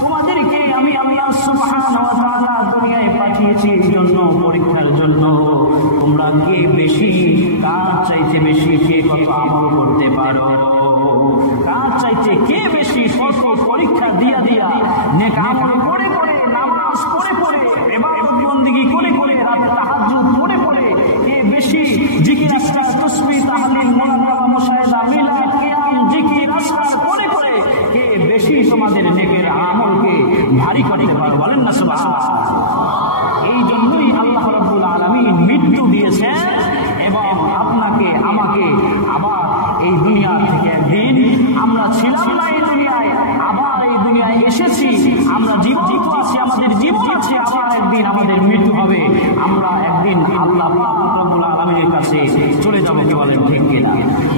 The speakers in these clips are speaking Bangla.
তোমাদেরকে আমি আল্লাহ সুবহানাহু ওয়া তাআলা দুনিয়ায় পাঠিয়েছি এই জন্য, পরীক্ষার জন্য। তোমরা কে বেশি, কার চাইতে বেশি কে কত আমল করতে পারো, কার চাইতে কে বেশি কত পরীক্ষা দিয়া দিয়া নেক আমল করে করে, নামাজ পড়ে পড়ে, ইবাদত বন্দেগী করে করে, রাতে তাহাজ্জুদ পড়ে পড়ে কে বেশি জিকির আজকার তাসবিহ তাহলিল মুনাজাত মুশাহিদা মিলাদ কিয়াম জিকির আজকার করে করে কে বেশি তোমাদের নেকের আমলকে ভারী করতে পারো, বলেন না সুবহানাল্লাহ। এই জন্যই আল্লাহ রাব্বুল আলামিন মৃত্যু দিয়েছেন এবং আপনাকে আমাকে আবার এই দুনিয়া থেকে একদিন, আমরা ছিলাম না এই দুনিয়ায়, আবার এই দুনিয়ায় এসেছি, আমরা জীবিত আছি, আমাদের জীবন আছে, আবার একদিন আমাদের মৃত্যু হবে, আমরা একদিন আল্লাহ পাক রব্বুল আলামিনের কাছে চলে যাব, কি বলেন ঠিক কিনা?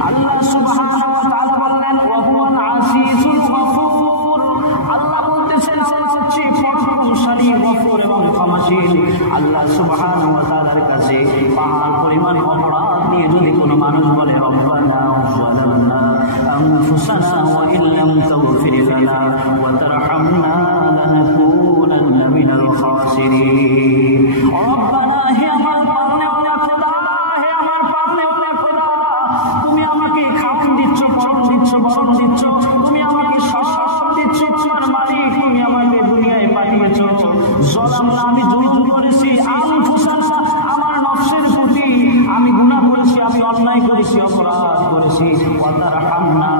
আল্লাহ সুবহানাহু ওয়া তাআলা বলেন ওয়া হুয়াল আজিজুল গফুর, আল্লাহ বলতেছেন আল্লাহ হচ্ছে পরাক্রমশালী, গফুর এবং ক্ষমাশীল। আল্লাহ সুবহানাহু ওয়া তাআলার কাছে পাহাড় পরিমাণ অপরাধ নিয়ে যদি কোনো মানুষ বলে রব্বানা যালামনা আনফুসানা ওয়া ইল্লাম তাগফির লানা ওয়া তারহামনা লানাকুনান্না মিনাল খাসিরিন, রব্বানা হে আমার পারনেওয়ালা খোদা, হে আমার পারনেওয়ালা খোদা, তুমি আমাকে খাওয়ান দিচ্ছ, পরন দিচ্ছ, বরণ দিচ্ছ, তুমি আমাকে সব দিচ্ছ, তোমার মালিক, তুমি আমাকে দুনিয়ায় পাঠিয়েছো। যালামনা, আমি জুলুম করেছি, আনফুসানা, আমার নফসের প্রতি আমি গুনাহ করেছি, আমি অন্যায় করেছি, অপরাধ করেছি। ওয়া তারহামনা,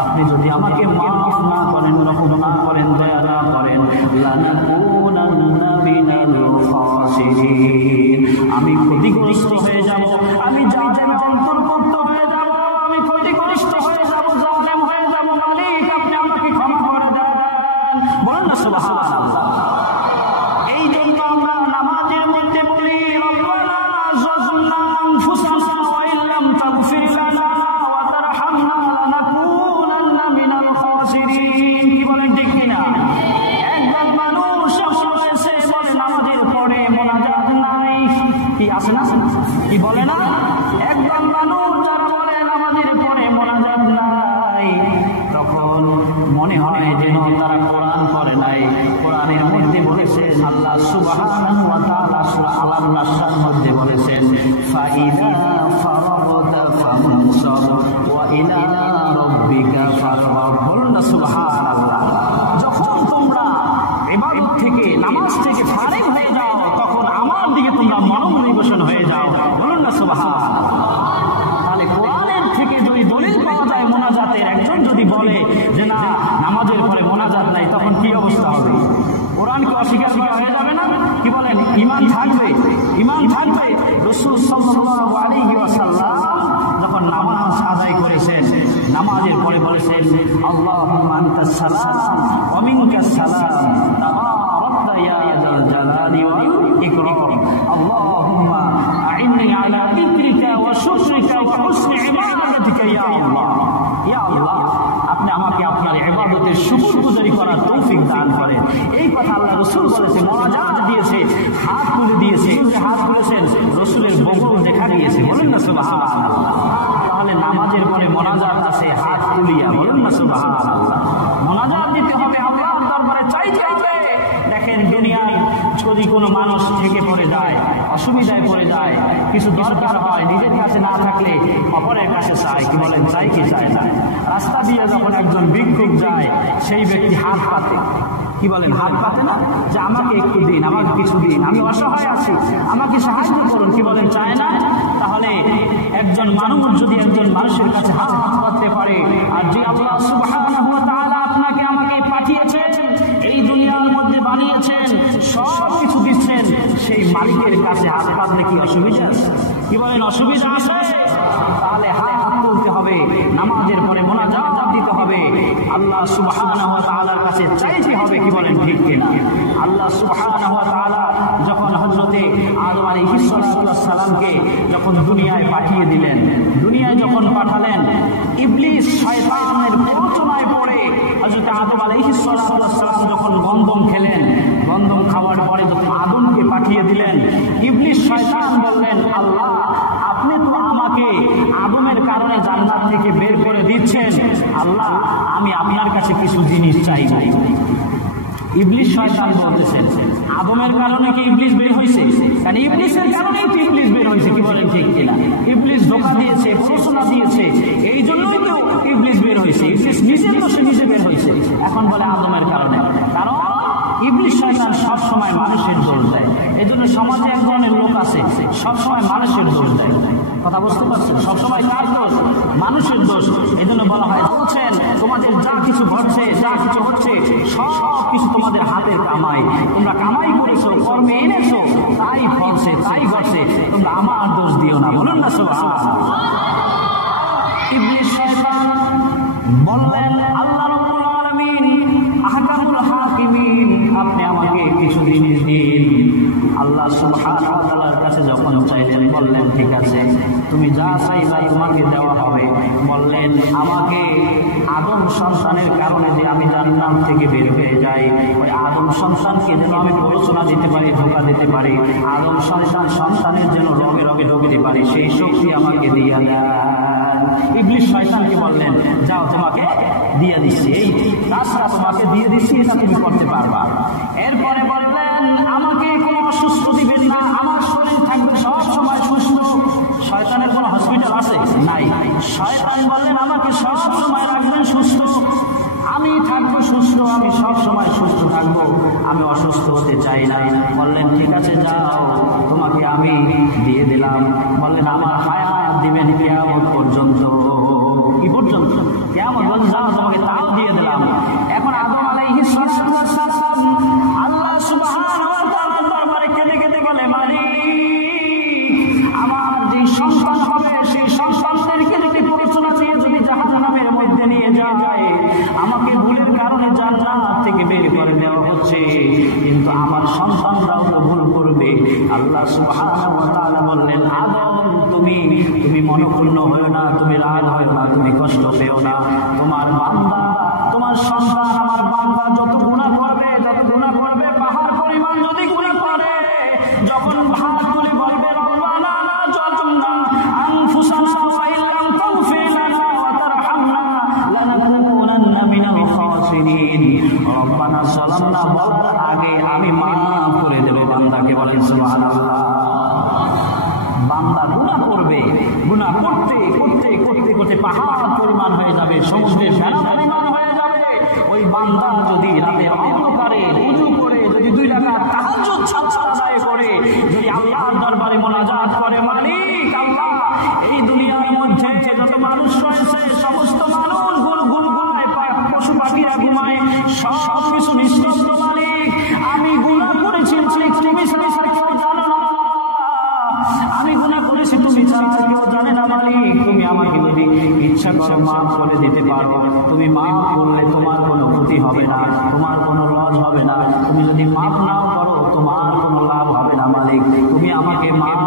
আপনি যদি আমাকে মাফ না করেন, রহম না করেন, দয়া না করেন, লানাকুনান্না মিনাল খাসিরিন, আমি ক্ষতিগ্রস্ত হয়ে যাব, আমি জালেমের অন্তর্ভুক্ত হয়ে যাব, আমি ক্ষতিগ্রস্ত হয়ে যাব, জালেম হয়ে যাব। মালিক, আপনি আমাকে ক্ষমা করে দেন, বলেন না সুবহানাল্লাহ। এই জন্য আমরা নামাজের মধ্যে বলি রব্বানা যালামনা আনফুসানা ওয়া ইল্লাম তাগফির লানা ওয়া তারহামনা লানাকুনান্না মিনাল খাসিরিন, কি বলেন ঠিক কিনা? একদল মানুষ এসে বলে নামাজের পরে মোনাজাত নাই, কি আছে না, কি বলে না? একদল মানুষ যারা বলে নামাজের পরে মোনাজাত নাই, তখন মনে হয় যেন তারা কোরআন পড়ে নাই। কোরআনের মধ্যে বলেছেন আল্লাহ সুবহানাহু ওয়া তাআলা সূরা আল-নাসর মধ্যে বলেছেন ফাইদা ফারাগতা ফানসাব ওয়া ইলা রাব্বিকা ফারগাব, বলুন না সুবহানাল্লাহ। যখন তোমরা ইবাদত থেকে, নামাজ থেকে ফারিগ হয়ে যাও, তখন আমার দিকে তোমরা মনোনিবেশন হয়ে যাও, বলুন না সুবহানাল্লাহ। তাহলে কোরআনের থেকে যদি দলিল পাওয়া যায় মোনাজাতের, একজন যদি বলে যে না নামাজের পরে মোনাজাত নাই, তখন কি অবস্থা হবে? কোরআনকে অস্বীকার করা হয়ে যাবে না? কি বলেন? ঈমান থাকবে, ঈমান থাকবে। রাসূল সাল্লাল্লাহু আলাইহি ওয়াসাল্লাম যখন নামাজ আদায় করেছেন, নামাজের পরে বলেছেন আল্লাহুম্মা আনতাস সালাম ওয়া মিনকাস সালাম তাবারাকতা ইয়া যাল জালালি ওয়াল ইকরাম, আল্লাহুম্মা আইন্নি আলা যিকরিকা ওয়া শুকরিকা ওয়া হুসনি ইবাদাতিকা ইয়া আল্লাহ, ইয়া আল্লাহ, আপনি আমাকে আপনার ইবাদতের শুকরগুজারি করার তৌফিক দান করেন। এই কথা আল্লাহ রাসূল বলেছে, মোনাজাত দিয়েছে, হাত তুলে দিয়েছে, হাত তুলেছেন, রাসূলের বগল দেখা গিয়েছে, বলেন না সুবহানাল্লাহ। তাহলে নামাজের পরে মোনাজাত আছে হাত তুলিয়া, বলেন না সুবহানাল্লাহ। মোনাজাত দিতে হবে, আল্লাহর দরবারে চাইতে হবে। দেখেন দুনিয়ায় যদি কোনো মানুষ থেকে পড়ে যায়, অসুবিধায় পড়ে যায়, কিছু দরকার হয়, নিজের কাছে না থাকলে অপরের কাছে চায়, কি বলেন? চাই কি চায় না? রাস্তা দিয়ে যখন একজন ভিক্ষুক যায়, সেই ব্যক্তি হাত পাতে, কি বলেন? হাত পাতে না, যে আমাকে একটু দিন, আমাকে কিছু দিন, আমি অসহায় আছি, আমাকে সাহায্য করুন, কি বলেন? চায় না? তাহলে একজন মানুষ যদি একজন মানুষের কাছে হাত পাততে পারে, আর যে আল্লাহ সুবহানাহু ওয়া তাআলা আপনাকে আমাকে পাঠিয়েছেন, এই দুনিয়ার মধ্যে বানিয়েছেন, সব কিছু দিচ্ছেন, সেই মালিকের কাছে হাত পাতলে কি অসুবিধা আছে? কি বলেন? অসুবিধা আছে? তাহলে হাত তুলতে হবে, নামাজের পরে মোনাজাত দিতে হবে, আল্লাহ সুবহানাহু ওয়া তাআলার কাছে চাইতে হবে, কি বলেন ঠিক কিনা? আল্লাহ সুবহানাহু ওয়া তাআলা যখন হযরতে আদম আলাইহিস সালামকে যখন দুনিয়ায় পাঠিয়ে দিলেন, দুনিয়ায় যখন পাঠালেন, ইবলিস শয়তানের প্ররোচনায় পড়ে হযরতে আদম আলাইহিস সালাম যখন গন্ধম খেলেন, গন্ধম খাওয়ার পরে যখন আদমকে পাঠিয়ে দিলেন, ইবলিস শয়তান বললেন আল্লাহ আপনি তো আমাকে আদমের কারণে জান্নাত থেকে বের করে দিচ্ছেন, আল্লাহ আমি আপনার কাছে কিছু জিনিস চাইব। ইবলিস শয়তান বলতেছেন আদমের কারণে কি ইবলিস বের হয়েছে? কারণ ইবলিসের কারণেই তো ইবলিস বের হয়েছে, কি বলেন ঠিক কিনা? ইবলিস ধোঁকা দিয়েছে, প্ররোচনা দিয়েছে, এই জন্যই তো ইবলিস বের হয়েছে। ইবলিস নিজের দোষে নিজে বের হয়েছে, এখন বলে আদমের কারণে। কারণ ইবলিস শয়তান সবসময় মানুষের দোষ দেয়। এই জন্য সমাজে এক ধরনের লোক আছে সবসময় মানুষের দোষ দেয়। কথা বুঝতে পারছেন? সবসময় কার দোষ? মানুষের দোষ। এই জন্য বলা হয়, বলছেন তোমাদের যা কিছু ঘটছে, যা কিছু হচ্ছে, সব কিছু তোমাদের হাতের কামাই। তোমরা কামাই করেছো, কর্মে এনেছো, তাই ফলছে, তাই ঘটছে। তোমরা আমার দোষ দিও না। বলুন না সুবহানাল্লাহ। ইবলিস শয়তান বললেন আল্লাহ রাব্বুল আলামিন আহকামুল হাকিমিন, আপনি আমাকে কিছু জিনিস দিন। আল্লাহ সুবহানাহু ওয়া তাআলার কাছে যখন চাইলেন, বললেন ঠিক আছে, তুমি যা চাইবা তোমাকে দেওয়া হবে। বললেন আমাকে আদম সন্তানের কারণে যে আমি জান্নাত থেকে বের হয়ে যাই, ওই আদম সন্তানকে যেন আমি প্ররোচনা দিতে পারি, ধোঁকা দিতে পারি, আদম সন্তানের যেন রগে রগে ঢুকতে পারি, সেই শক্তি আমাকে দিয়ে দেন। ইবলিস শয়তানকে বললেন যাও তোমাকে দিয়ে দিচ্ছি, এই তাছাড়া তোমাকে দিয়ে দিচ্ছি, এটা তুমি করতে পারবা। এরপরে বললেন আমাকে কোনো অসুস্থ দিবেন না, আমার শরীর থাকবে সব সময় সুস্থ। শয়তানের কোনো হসপিটাল আছে? নাই। শয়তান বললেন আমাকে সব সময় রাখবেন সুস্থ, আমি থাকবো সুস্থ, আমি সব সময় সুস্থ থাকবো, আমি অসুস্থ হতে চাই না। বললেন ঠিক আছে যাও, তোমাকে আমি দিয়ে দিলাম। বললেন আমার হায়াত দিবেন কিয়ামত পর্যন্ত। কি পর্যন্ত? কিয়ামত। বললেন যাও তোমাকে তাও দিয়ে দিলাম। এখন আদম আলাইহিস সালাম আল্লাহ সুবহানাহু ওয়া তাআলার দরবারে কেঁদে কেঁদে বলে, মালিক আমার যে সন্তান হবে, সেই সন্তানদেরকে যদি প্ররোচনা দিয়ে যদি জাহান্নামের মধ্যে নিয়ে যাওয়া যায়, আমাকে ভুলের কারণে জান্নাত থেকে বের করে দেওয়া হচ্ছে, কিন্তু আমার সন্তানরাও তো ভুল করবে। আল্লাহ সুবহানাহু ওয়া তাআলা বললেন আদম তুমি মনোক্ষুণ্ণ হও না, তুমি রাগ হও না, তুমি কষ্ট পেও না। তোমার বান্দা, তোমার সন্তান, আমার বান্দা যত গুনাহ করবে পাহাড় পরিমাণ যদি গুনাহ করে, যখন ভাত তুলে বলবে রব্বানা যালামনা আনফুসানা ওয়া ইল্লাম তাগফির লানা ওয়া তারহামনা লানাকুনান্না মিনাল খাসিরিন, রব্বানা যালামনা বলার আগে আমি মাফ করে দেব বান্দাকে। বলেন সুবহানাল্লাহ। বান্দা গুনাহ করবে, গুনাহ করতে করতে করতে করতে পাহাড় পরিমাণ হয়ে যাবে, সমুদ্রের ফেনা পরিমাণ হয়ে যাবে। ওই বান্দা যদি রাতের অন্ধকারে ওযু করে, যদি 2 রাকাত তাহাজ্জুদ আদায় করে, যদি আল্লাহর দরবারে মুনাজাত করে, মালিক আল্লাহ এই দুনিয়ার মধ্যে যত মানুষ রয়েছে সমস্ত মানুষ ঘুমায়, পশু পাখিরা ঘুমায়, সব কিছু নিস্তব্ধ। মালিক আমি গুনাহ করেছি, মালিক তুমি ছাড়া কেউ জানো না, আমি গুনাহ করেছি, তুমি ছাড়া কেউ জানে না। মালিক তুমি আমাকে যদি ইচ্ছা করো মাফ করে দিতে পারো, তুমি মাফ করলে তোমার কোনো ক্ষতি হবে না, তোমার কোনো লস হবে না। তুমি যদি মাফ নাও করো তোমার কোনো লাভ হবে না। মালিক তুমি আমাকে মাফ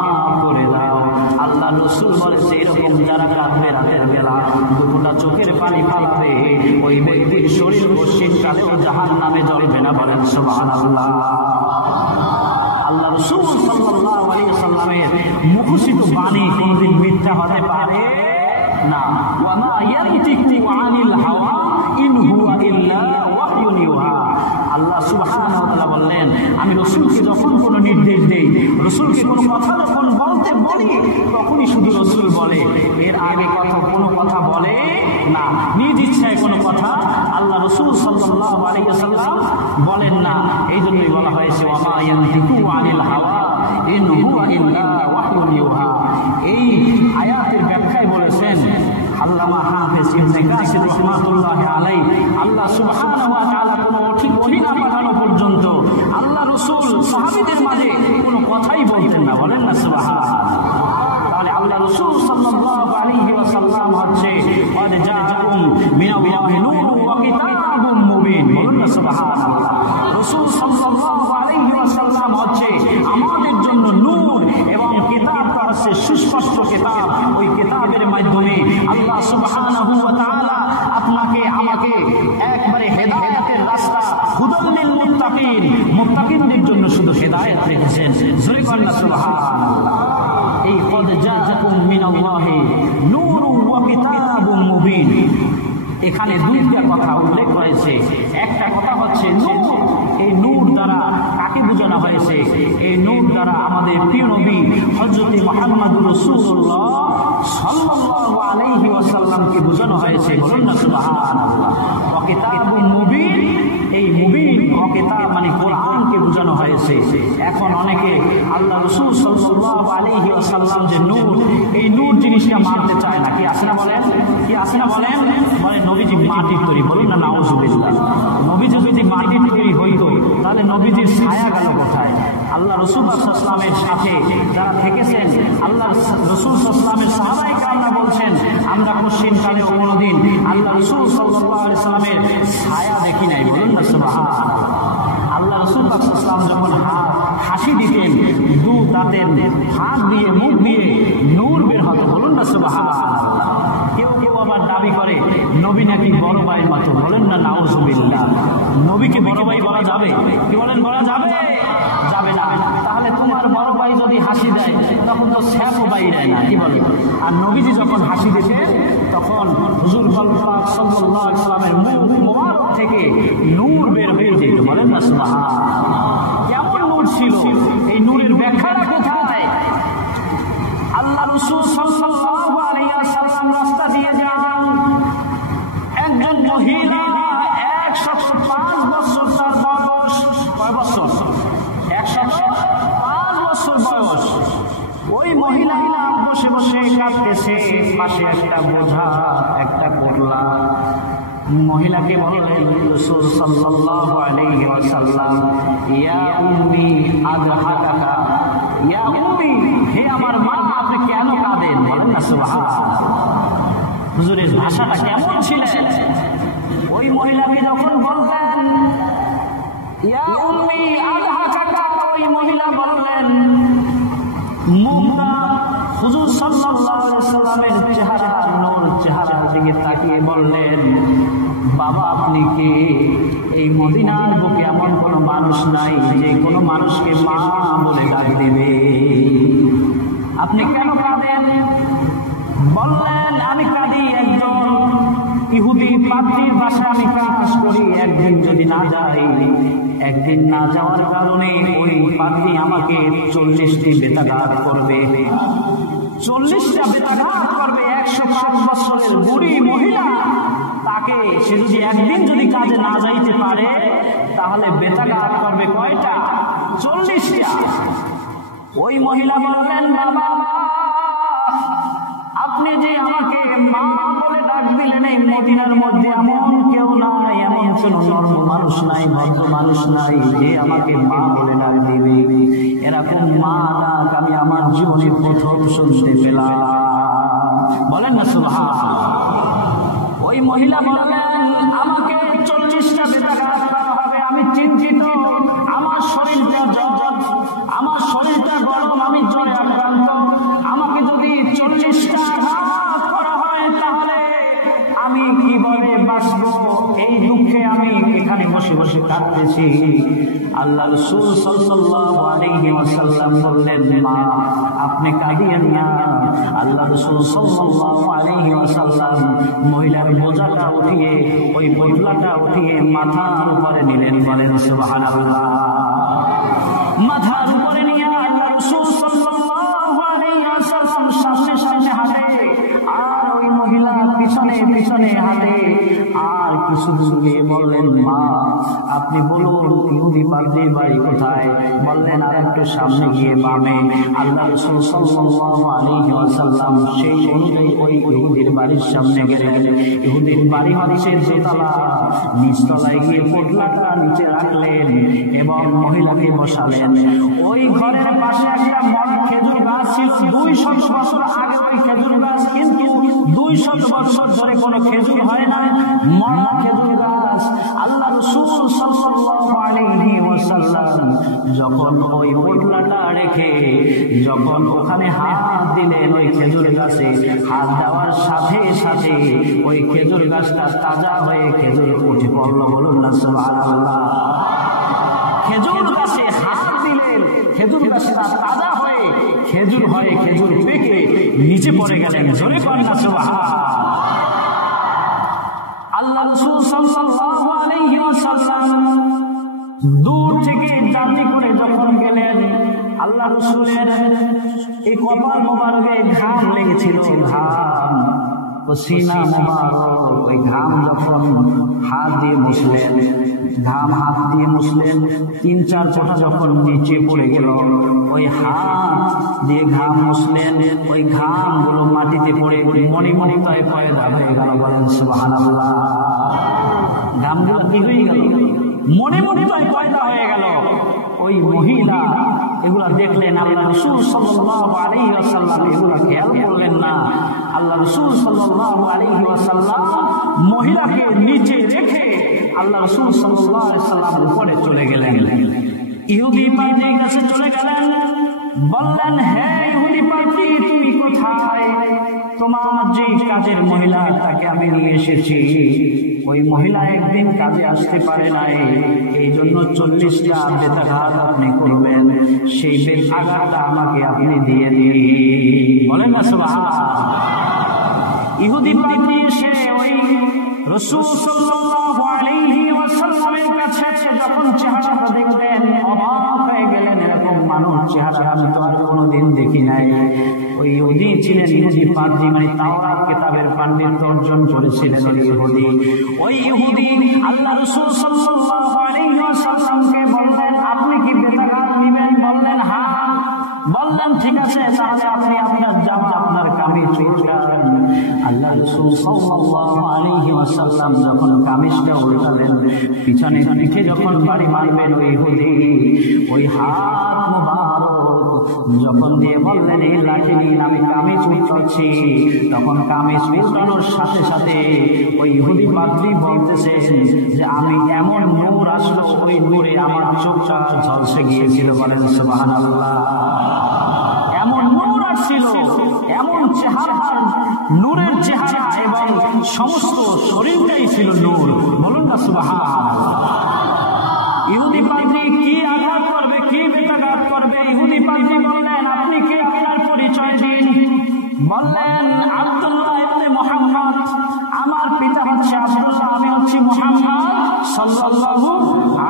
করে দাও। আল্লাহ রাসূল বলেছে এরকম যারা কাঁদবে রাতের বেলা, দুটা চোখের পানি ফালাবে, ওই ব্যক্তির শরীর পশ্চিম কালেও জাহান্নামে জ্বলবে না। বলেন সুবহানাল্লাহ। আল্লাহ রাসূল সাল্লাল্লাহু আলাইহি ওয়াসাল্লামের মুখোশিত বাণী কোনদিন মিথ্যা হতে পারে না। ওয়া মা ইয়ানতিকু আনিল হাওয়া ইন হুয়া ইল্লা ওয়াহয়ুন ইউহা। আল্লাহ সুবহানাহু ওয়া তাআলা বললেন আমি রাসূলকে যখন কোনো নির্দেশ দেই, রাসূলকে কোনো কথা যখন বলতে বলি, তখনই শুধু রাসূল বলে, এর আগে কোনো কথা বলে না। নিজ ইচ্ছায় কোনো কথা আল্লাহ রাসূল সাল্লাল্লাহু আলাইহি ওয়াসাল্লাম বলেন না। এই জন্যই বলা হয়েছে ওয়া মা ইয়ানতিকু আনিল হাওয়া ইন হুয়া ইল্লা ওয়াহয়ুন ইউহা। এই আয়াতের ব্যাখ্যায় বলেছেন আল্লামা হাফেজ ইবনে কাসির রাহমাতুল্লাহি আলাইহি, আল্লাহ সুবহানাহু ওয়া তাআলা কোনো ওহী না পাঠানো পর্যন্ত আল্লাহ রাসূল সাহাবীদের মাঝে কোনো কথাই বলতেন না। বলেন না সুবহানাল্লাহ। তাহলে আল্লাহ রাসূল সাল্লাল্লাহু আলাইহি ওয়াসাল্লাম হচ্ছে ক্বাদ জাআকুম মিনাল্লাহি নূরুন ওয়া কিতাবুম মুবিন। বলুন না সুবহানাল্লাহ। রাসূল সাল্লাল্লাহু আলাইহি ওয়াসাল্লাম হচ্ছে আমাদের জন্য নূর এবং কিতাবটা হচ্ছে সুস্পষ্ট কিতাব। ওই কিতাবের মাধ্যমে আল্লাহ সুবহানাহু ওয়া তাআলা আপনাকে আমাকে একবারে হেদায়েতের রাস্তা, হুদাল লিল মুত্তাকিন, মুত্তাকিনদের জন্য শুধু হেদায়েত রেখেছেন। জোরে বলেন না সুবহানাল্লাহ। এই ক্বাদ জাআকুম মিনাল্লাহি নূরুন ওয়া কিতাবুম মুবিন, এখানে দুইটা কথা উল্লেখ হয়েছে। একটা কথা হচ্ছে নূর। এই নূর দ্বারা কাকে বোঝানো হয়েছে? এই নূর দ্বারা আমাদের প্রিয় নবী হযরত মুহাম্মদুর রাসূলুল্লাহ সাল্লাল্লাহু আলাইহি ওয়াসাল্লামকে বোঝানো হয়েছে। বলুন না সুবহানাল্লাহ। ওয়া কিতাবুম মুবিন, এই মুবিন ওয়া কিতাব মানে কোরআনকে বোঝানো হয়েছে। এখন অনেকে আল্লাহ রাসূল সাল্লাল্লাহু আলাইহি ওয়াসাল্লাম যে নূর, এই নূর জিনিসটা মানতে চায় না। কি আছে না বলেন? কি আছে না বলেন? বলে নবীজি মাটির তৈরি। বলুন না নাউযুবিল্লাহ। নবীজি যদি মাটির তৈরি হইতো তাহলে নবীজির ছায়া গেল কোথায়? আল্লাহ রাসূল সাল্লাল্লাহু আলাইহি ওয়াসাল্লামের সাথে যারা থেকেছেন, আল্লাহ রাসূল সাল্লাল্লাহু আলাইহি ওয়াসাল্লামের সাহাবায়ে কেরামরা বলছেন, আমরা মুশরিক কালেও কোনোদিন আল্লাহ রাসূল সাল্লাল্লাহু আলাইহি ওয়াসাল্লামের ছায়া দেখি নাই। বলুন না সুবহানাল্লাহ। আল্লাহ রাসূল সাল্লাল্লাহু আলাইহি ওয়াসাল্লাম যখন হাসি দিতেন, দু দাঁতের ফাঁক দিয়ে মুখ দিয়ে নূর বের হতো। বলুন না সুবহানাল্লাহ। কেউ কেউ আবার দাবি করে নবী নাকি বড় ভাইয়ের মতো। বলেন না নাউযুবিল্লাহ। নবীকে বড় ভাই বলা যাবে? কি বলেন, বলা যাবে? যাবে না। তাহলে তোমার বড় ভাই যদি হাসি দেয় তখন তো স্যাপও ভাই দেয় না। কি বলে? আর নবীজি যখন হাসি দিতেন তখন হুজুর পাক সাল্লাল্লাহু আলাইহি ওয়াসাল্লামের মুখ মোবারক থেকে নূর বের হয়ে যেত। বলেন না সুবহানাল্লাহ। কেমন নূর ছিল? এই নূরের ব্যাখ্যাটা কোথায়? আল্লাহ রাসূল সাল্লাল্লাহু আলাইহি ওয়াসাল্লাম রাস্তা দিয়ে যান, একজন মহিলা 105 বছর তার বয়স। কয় বছর? 105 বছর বয়স। ওই মহিলা বসে বসে কাঁদতেছে, পাশে একটা বোঝা, একটা পোটলা। মহিলাকে বললেন রাসূল সাল্লাল্লাহু আলাইহি ওয়াসাল্লাম, ইয়া উম্মি আযহাকাকা, ইয়া উম্মি, হে আমার মা, আপনি কেন কাঁদেন? বলেন না সুবহানাল্লাহ। হুজুরের ভাষাটা কেমন ছিল? ওই মহিলাকে যখন বললেন ইয়া উম্মি আযহাকাকা, ওই মহিলা বললেন, মুখটা হুজুর সাল্লাল্লাহু আলাইহি ওয়াসাল্লামের চেহারা, নূর চেহারার দিকে তাকিয়ে বললেন, বাবা আপনি কি? এই মদিনার বুকে এমন কোনো মানুষ নাই যে কোনো মানুষকে মা বলে ডাক দিবে। আপনি কেন কাঁদেন? বললেন, আমি কাঁদি একজন ইহুদি পাদ্রীর বাসায় আমি কাজ করি। একদিন যদি না যাই, একদিন না যাওয়ার কারণে ওই পাদ্রী আমাকে 40টি বেত্রাঘাত করবে। 40টা বেত্রাঘাত করবে। 105 বছরের বুড়ি মহিলা, তাকে সে যদি একদিন যদি কাজে না যাইতে পারে তাহলে বেত্রাঘাত করবে কয়টা? 40টা। ওই মহিলা বললেন, বাবা আপনি যে আমাকে মা বলে ডাক দিলেন, এই মদিনার মধ্যে এমন কেউ নাই, এমন কোন নর্ম মানুষ নাই, ভদ্র মানুষ নাই যে আমাকে মা বলে ডাক দিবে। এরকম মা ডাক আমি আমার জীবনে প্রথম শুনতে পেলাম। বলেন না সুবহানাল্লাহ। ওই মহিলা বললেন, আমাকে 40টা বেত্রাঘাত করা হবে, আমি চিন্তিত, আমার শরীরটা জ্বর, আমার শরীরটা গরম, আমি জ্বরে আক্রান্ত। আমাকে যদি 40টা আঘাত করা হয় তাহলে আমি কিভাবে বাঁচবো? এই দুঃখে আমি এখানে বসে বসে কাঁদতেছি। আল্লাহ রাসূল সাল্লাল্লাহু আলাইহি ওয়াসাল্লাম বললেন, মা আপনি কাঁদিয়েন না। আল্লাহ রাসূল সাল্লাল্লাহু আলাইহি ওয়াসাল্লাম মহিলার বোঝাটা উঠিয়ে, ওই বোঝাটা উঠিয়ে মাথার উপরে নিলেন। বলেন সুবহানাল্লাহ। মাথার উপরে নিয়ে আল্লাহ রাসূল সাল্লাল্লাহু আলাইহি ওয়াসাল্লাম সামনে সামনে হাঁটে, আর ওই মহিলা পিছনে পিছনে হাঁটে। আর কিছু দূর গিয়ে বললেন, মা আপনি বলুন ইহুদি পাদ্রীর বাড়ি কোথায়? বললেন, আর একটু সামনে গিয়ে বামে। আল্লাহ রাসূল সাল্লাল্লাহু আলাইহি ওয়াসাল্লাম সেই অনুযায়ী ওই ইহুদির বাড়ির সামনে গেলেন। ইহুদির বাড়ি হচ্ছে দোতলা, নিচতলায় গিয়ে পোটলাটা নিচে রাখলেন এবং মহিলাকে বসালেন। ওই ঘরের পাশে একটা বড় খেজুর গাছ ছিল। 200 বছর আগে ওই খেজুর গাছ, কিন্তু 200 বছর ধরে কোনো খেজুর হয় না, মরা খেজুর গাছ। আল্লাহ রাসূল সাল্লাল্লাহু আলাইহি ওয়াসাল্লাম যখন ওই পোটলাটা রেখে যখন ওখানে হাত দিলেন ওই খেজুর গাছে, হাত দেওয়ার সাথে সাথে ওই খেজুর গাছটা তাজা হয়ে খেজুর উঠে পড়ল। বলুন না সুবহানাল্লাহ। খেজুর গাছে হাত দিলেন, খেজুর গাছটা তাজা হয়ে খেজুর হয়ে খেজুর পেকে নিচে পড়ে গেলেন। জোরে পড়েন না সুবহানাল্লাহ। আল্লাহ রাসূল সাল্লাল্লাহু আলাইহি ওয়াসাল্লাম দূর থেকে জাতি করে যখন গেলেন, আল্লাহ রাসূলের এই কপাল মোবারকে ঘাম লেগেছিল, ঘাম পসিনা মোবারক, ওই ঘাম যখন হাত দিয়ে মুছলেন, ঘাম হাত দিয়ে মুছলেন, 3-4 ফোঁটা যখন নিচে পড়ে গেল, ওই হাত দিয়ে ঘাম মুছলেন, ওই ঘাম গুলো মাটিতে পড়ে মণিমণিময় পয়দা হয়ে গেল। বলেন সুবহানাল্লাহ। ঘামগুলো কি হয়ে গেল? মণিমণিময় পয়দা হয়ে গেল। ওই মহিলা এগুলা দেখলেন, আল্লাহ রাসূল সাল্লাল্লাহু আলাইহি ওয়াসাল্লাম এগুলা খেয়াল করলেন না। আল্লাহ রাসূল সাল্লাল্লাহু আলাইহি ওয়াসাল্লাম মহিলাকে নিচে রেখে আল্লাহ রাসূল সাল্লাল্লাহু আলাইহি ওয়াসাল্লাম উপরে চলে গেলেন। ইহুদি পাদ্রীর কাছে চলে গেলেন, বললেন, হে ইহুদি পাদ্রী, তুমি কোথায়? তোমার যে কাজের মহিলা তাকে আমি নিয়ে এসেছি। ওই মহিলা একদিন কাজে আসতে পারে নাই, এই জন্য 40টা বেতাঘাত আপনি করবেন, সেই বেতাঘাতটা আমাকে আপনি দিয়ে দিন। বলেন না সুবহানাল্লাহ। ইহুদি পাদ্রী এসে ওই রাসূল সাল্লাল্লাহু আলাইহি ওয়াসাল্লামের কাছে যখন চেহারাটা দেখলেন, অবাক হয়ে গেলেন। এরকম মানুষ চেহারা আমি তো আর কোনোদিন দেখি নাই। ওই ইহুদি ছিলেন, ইহুদি পাদ্রী, মানে তাওরাত কিতাবের পাণ্ডিত্য অর্জন করেছিলেন ওই ইহুদি। ওই ইহুদি আল্লাহ রাসূল সাল্লাল্লাহু আলাইহি ওয়াসাল্লামকে বললেন, আপনি কি বেতাঘাত নেবেন? বললেন, হ্যাঁ হ্যাঁ। বললেন, ঠিক আছে, তাহলে আপনি আপনার জামা, আপনার কামিজ উল্টান। আল্লাহ রাসূল সাল্লাল্লাহু আলাইহি ওয়াসাল্লাম যখন কামিজটা উল্টালেন, পিছনে পিঠে যখন বাড়ি মারবেন ওই ইহুদি, ওই হাত মুবারক যখন দিয়ে বললেন, এই লাঠি নিন, আমি কামিজ উল্টাচ্ছি। তখন কামিজ উল্টানোর সাথে সাথে ওই ইহুদি পাদ্রী বলতেছেন যে আমি এমন নূর আসলো, ওই নূরে আমার চোখটা ঝলসে গিয়েছিল। বলেন সুবহানাল্লাহ। এমন নূর আসছিল, এমন চেহারা, নূরের চেহারা, এবং সমস্ত শরীরটাই ছিল নূর। বলুন না সুবহানাল্লাহ। ইহুদি পাদ্রী কি আঘাত করবে, কি বেতাঘাত করবে? ইহুদি পাদ্রী বললেন, আপনি কে, কেনার পরিচয় দিন। বললেন, আব্দুল্লাহ ইবনে মুহাম্মদ, আমার পিতা হচ্ছে আব্দুল্লাহ, আমি হচ্ছি মুহাম্মদ সাল্লাল্লাহু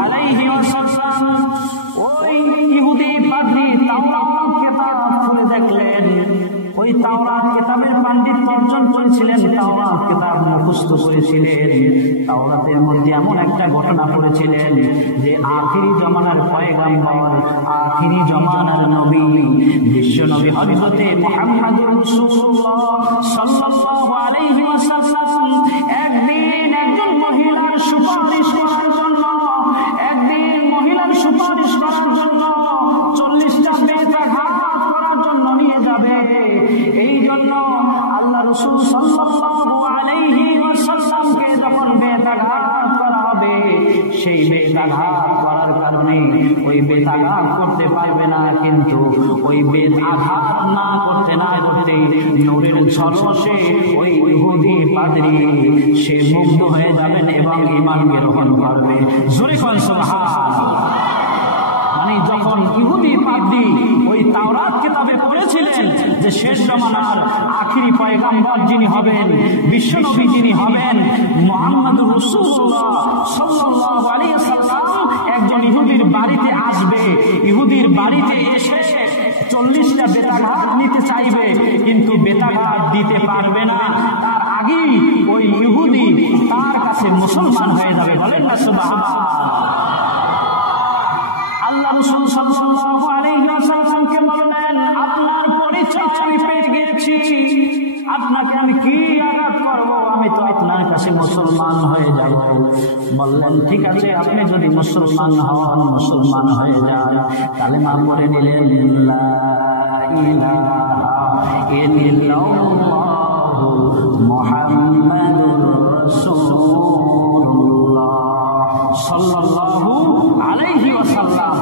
আলাইহি ওয়াসাল্লাম। ওই ইহুদি পাদ্রী তাওরাত কিতাব খুলে দেখলেন, ওই তাওরাত কিতাবের পাণ্ডিত্য অর্জন করেছিলেন, তাওরাত কিতাব মুখস্থ করেছিলেন। তাওরাতের মধ্যে এমন একটা ঘটনা পড়েছিলেন যে আখিরি জামানার পয়গাম্বর, আখিরি জামানার নবী, বিশ্ব নবী হযরতে মুহাম্মদুর রাসূলুল্লাহ সাল্লাল্লাহু আলাইহি ওয়াসাল্লাম একদিন একজন মহিলার সুপারিশ করার জন্য, একদিন মহিলার সুপারিশ করার জন্য 40টা বেতাঘাত করার জন্য নিয়ে যাবে। এই জন্য আল্লাহ রাসূল সাল্লাল্লাহু আলাইহি ওয়াসাল্লামকে যখন বেতাঘাত করা হবে, সেই বেতাঘাত করার কারণে ওই বেতাঘাত করতে পারবে না, কিন্তু ওই বেতাঘাত না করতে নূরের ঝলসে ওই ইহুদি পাদ্রী সে মুগ্ধ হয়ে যাবেন এবং ঈমান গ্রহণ করবে। জোরে কোন সুবহানাল্লাহ। মানে যখন ইহুদি পাদ্রী ওই তাওরাত কিতাবে পড়েছিলেন যে শেষ জামানার আখিরি পয়গম্বর যিনি হবেন, বিশ্বনবী যিনি হবেন, মুহাম্মদুর রাসূলুল্লাহ সাল্লাল্লাহু আলাইহি ওয়াসাল্লাম একজন ইহুদির বাড়িতে আসবে, ইহুদির বাড়িতে এসে 40টা বেতাঘাত নিতে চাইবে, কিন্তু বেতাঘাত দিতে পারবে না, তার আগেই ওই ইহুদি তার কাছে মুসলমান হয়ে যাবে। বলেন না সুবহানাল্লাহ। আল্লাহ রাসূল সাল্লাল্লাহু আলাইহি ওয়াসাল্লামকে বললেন, আপনার পরিচয় আমি পেয়ে গেছি, আপনাকে আমি কি আঘাত করব, আমি তো আপনার কাছে মুসলমান হয়ে যাব। বললেন, ঠিক আছে, আপনি যদি মুসলমান হন, মুসলমান হয়ে যান, কালেমা পড়ে নিলেন, লা ইলাহা ইল্লাল্লাহু মুহাম্মাদুর রাসূলুল্লাহ সাল্লাল্লাহু আলাইহি ওয়াসাল্লাম।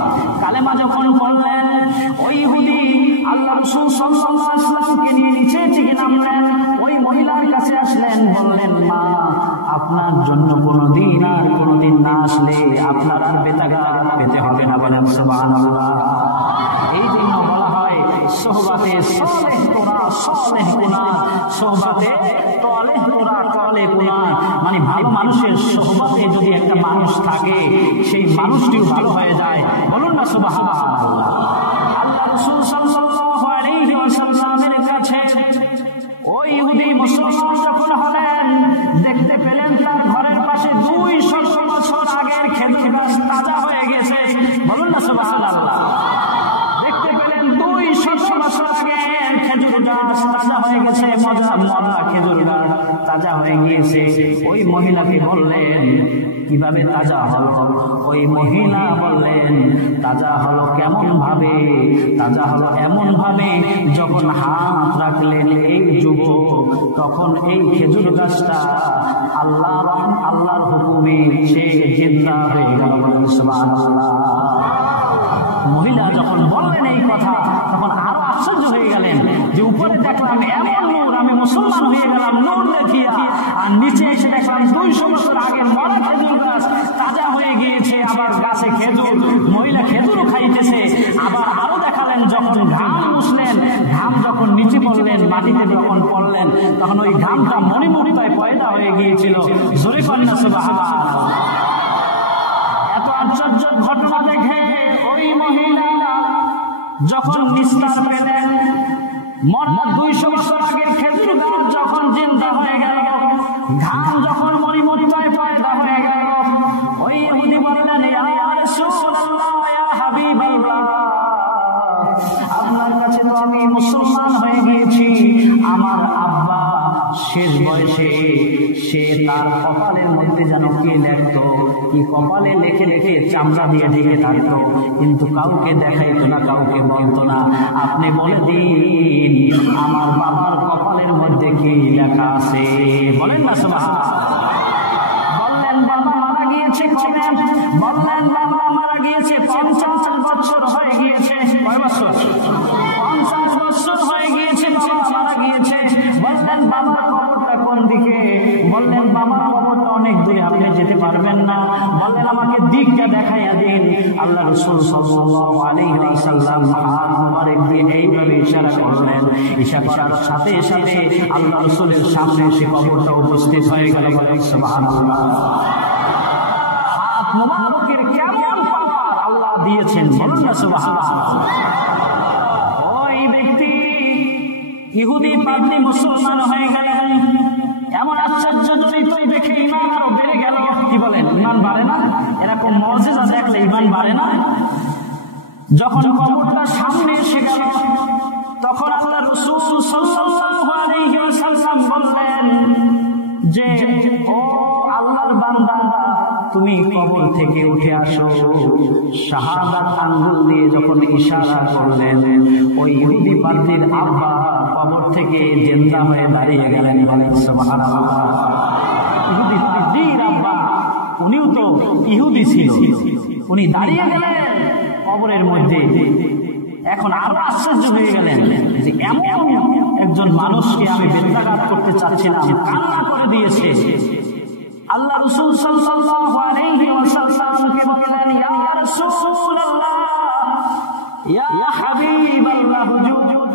কালেমা যখন পড়লেন, ওই ইহুদি আল্লাহ রাসূল সাল্লাল্লাহু আলাইহি ওয়াসাল্লামকে নিয়ে নিচে থেকে নামলেন, ওই মহিলার কাছে আসলেন, বললেন, মা, আপনার জন্য কোনোদিন আর কোনোদিন না আসলে আপনার আর বেতাঘাত পেতে হবে না। বলেন সুবহানাল্লাহ। এই জন্য বলা হয় সোহবাতে সালেহ তোরা সালেহ গুনাহ, সোহবাতে সালেহ তোরা কপালে কোনায়, মানে ভালো মানুষের সোহবতে যদি একটা মানুষ থাকে সেই মানুষটিও ভালো হয়ে যায়। বলুন না সুবহানাল্লাহ। আল্লাহ রাসূল সাল্লাল্লাহু আলাইহি ওয়াসাল্লামের কাছে ওই ইহুদি মুসলমান যখন হলেন, দেখতে পেলেন তার ঘরের পাশে 200 বছর আগের খেজুর গাছ তাজা হয়ে গেছে। বলুন না সুবহানাল্লাহ। দেখতে পেলেন 200 বছর আগের খেজুর গাছ তাজা হয়ে গেছে, মরা খেজুর গাছ তাজা হয়ে গিয়েছে। ওই মহিলাকে বললেন কিভাবে তাজা হলো? ওই মহিলা বললেন তাজা হলো কেমন ভাবে? তাজা হলো এমন ভাবে, যখন হাত রাখলেন এই যুবক, তখন এই খেজুর গাছটা আল্লাহর হুকুমে সে জিন্দা হয়ে গেল। সুবহানাল্লাহ। মহিলা যখন বললেন এই কথা, তখন আরো আশ্চর্য হয়ে গেলেন যে উপরে দেখলাম এমন নূর, আমি মুসলমান হয়ে গেলাম নূর দেখিয়া, আর নিচে এসে দেখলাম 200 বছর আগের মরা খেজুর গাছ তাজা হয়ে গিয়েছে, আবার গাছে খেজুর, মহিলা খেজুরও খাইতেছে। আবার আরো দেখালেন যখন ঘাম মুছলেন, ঘাম যখন নিচে পড়লেন, মাটিতে যখন পড়লেন, তখন ওই ঘামটা মণিমুক্তায় পয়দা হয়ে গিয়েছিল। জোরে কন্যা সুবহানাল্লাহ। এত আশ্চর্য ঘটনা দেখে ওই মহিলা যখন নিস্তার পেলেন, 200 বছর আগের খেজুর গাছ যখন জিন্দা হয়ে গেল, ঘাম যখন মণিমুক্তায় পয়দা হয়ে গেল, ওই ইহুদি বললেন ইয়া রাসূলুল্লাহ, ইয়া হাবিবাল্লাহ, আপনার কাছে তো আমি মুসলমান হয়ে গিয়েছি। আমার আব্বা শেষ বয়সে সে তার কপালের মধ্যে যেন কি লিখতো, কি কপালে লিখে লিখে চামড়া দিয়ে ঢেকে থাকতো, কিন্তু কাউকে দেখাইতো না, কাউকে বলতো না। আপনি বলে দিন আমার বাবার কপালের মধ্যে কি লেখা আছে? বলেন না সুবহানাল্লাহ। বললেন বাবা মারা গিয়েছে কবে? বললেন বাবা মারা গিয়েছে 50 বছর হয়ে গিয়েছে। কয় বছর? 50 বছর হয়ে গিয়েছে বাবা মারা গিয়েছে। বললেন বাবার কবরটা কোন দিকে? বললেন বাবার কবরটা অনেক দূরে, আপনি যেতে পারবেন না। বললেন আমাকে দিকটা দেখাইয়া দিন। আল্লাহ রাসূল সাল্লাল্লাহু আলাইহি ওয়াসাল্লাম হাত মোবারক দিয়ে এইভাবে ইশারা করলেন। ইশারা করার সাথে সাথে আল্লাহ রাসূলের সামনে সে কবরটা উপস্থিত হয়ে গেল। সুবহানাল্লাহ। হাত মোবারকের কেমন পাওয়ার আল্লাহ দিয়েছেন, বলুন না সুবহানাল্লাহ। ওই ব্যক্তি ইহুদি পাদ্রী মুসলমান হয়ে গেলেন। এমন আশ্চর্য চরিত্র দেখে ঈমান আরো বেড়ে গেল। কি বলেন, ঈমান বাড়ে না? এরকম মুজিজা দেখলে ঈমান বাড়ে না? যখন কবরটা সামনে এসে গেল, তখন আল্লাহ রাসূল সাল্লাল্লাহু আলাইহি ওয়াসাল্লাম বললেন যে ও আল্লাহর বান্দা, তুমি কবর থেকে উঠে আসো। শাহাদাত আঙ্গুল দিয়ে যখন ইশারা করলেন, ওই ইহুদি পাদ্রীর আব্বা কবর থেকে জিন্দা হয়ে দাঁড়িয়ে গেলেন। সুবহানাল্লাহ। ইহুদি পাদ্রীর আব্বা, উনিও তো ইহুদি ছিল, উনি দাঁড়িয়ে গেলেন কবরের মধ্যে। এখন আরো আশ্চর্য হয়ে গেলেন যে এমন একজন মানুষকে আমি বেত্রাঘাত করতে চাচ্ছিলাম, কান্না করে দিয়েছে। আল্লাহ রাসূল সাল্লাল্লাহু আলাইহি ওয়াসাল্লামকে বললেন ইয়া রাসূলুল্লাহ, ইয়া হাবিবাল্লাহ, হুজুর,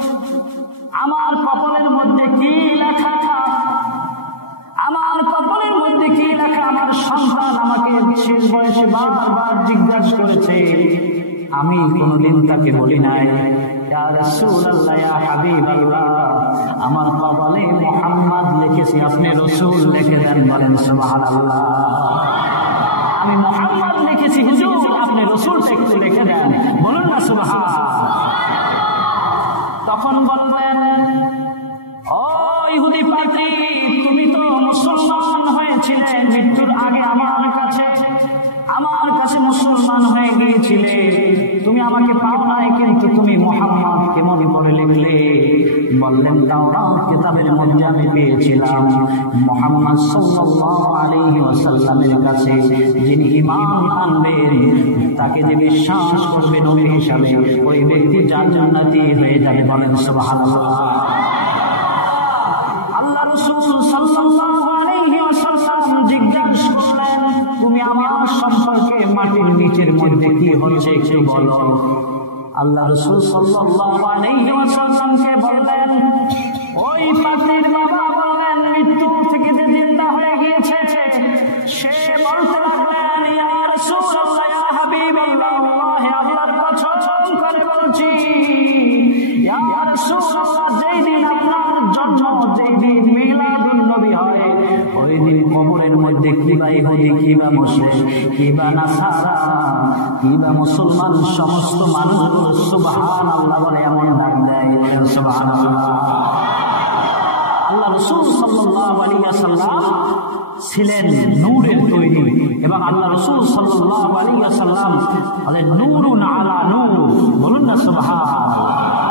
আমার কপালের মধ্যে কি লেখা? আমার কপালের মধ্যে কি লেখা? আমার সন্তান আমাকে শেষ বয়সে বারবার জিজ্ঞাসা করেছে, আমি কোনদিন তাকে বলি নাই ইয়া রাসূলুল্লাহ, ইয়া হাবিবাল্লাহ, আমার কপালে মুহাম্মদ লিখেছি, আপনি রাসূল লিখে দেন। বলেন সুবহানাল্লাহ। আমি মুহাম্মদ লিখেছি হুজুর, আপনি রাসূলটা একটু লিখে দেন। বলুন না সুবহানাল্লাহ। তখন বললেন ও ইহুদি পাদ্রী, তুমি তো মুসলমান হয়েছিলে মৃত্যুর আগে আমার কাছে মুসলমান হয়ে গিয়েছিলে। তুমি আমাকে পাও নাই, কিন্তু তুমি মুহাম্মদ কেমন করে লিখলে? বললেন তাওরাত কিতাবের মধ্যে আমি পেয়েছিলাম মুহাম্মদ সাল্লাল্লাহু আলাইহি ওয়াসাল্লামের কাছে যিনি ঈমান আনবেন, তাকে যে বিশ্বাস করবে নবী হিসাবে, ওই ব্যক্তি জান্নাতি হয়ে যাবে। বলেন সুবহানাল্লাহ। আল্লাহ রাসূল সাল্লাল্লাহু আলাইহি ওয়াসাল্লাম জিজ্ঞাসা করলেন, তুমি আমার সম্পর্কে মাটির নিচের মধ্যে কি হচ্ছে একটু বলো। আল্লাহ রাসূল সাল্লাল্লাহু আলাইহি ওয়াসাল্লামকে বললেন, ওই পাদ্রীর বাবা বললেন, মৃত্যু থেকে যে জিন্দা সে বলতে লাগলেন ইয়া রাসূলুল্লাহ ইয়া হাবিবাল্লাহ আল্লাহর কসম করে বলছি ইয়া রাসূলুল্লাহ যেই দিন আপনার জন্ম যেই দিন মিলাদুন নবী হয় ওই দিন কবরের মধ্যে কিবা ইহুদি কিবা মুশরিক কিবা নাসারা কিবা মুসলমান সমস্ত মানুষ সুবহানাল্লাহ বলে এমন ডাক দেয় সুবহানাল্লাহ। আল্লাহ রাসূল সাল্লাল্লাহু আলাইহি ওয়াসাল্লাম ছিলেন নূরের তৈরি এবং আল্লাহ রাসূল সাল্লাল্লাহু আলাইহি ওয়াসাল্লাম বলেন নূরুন আলা নূর, বলুন না সুবহানাল্লাহ।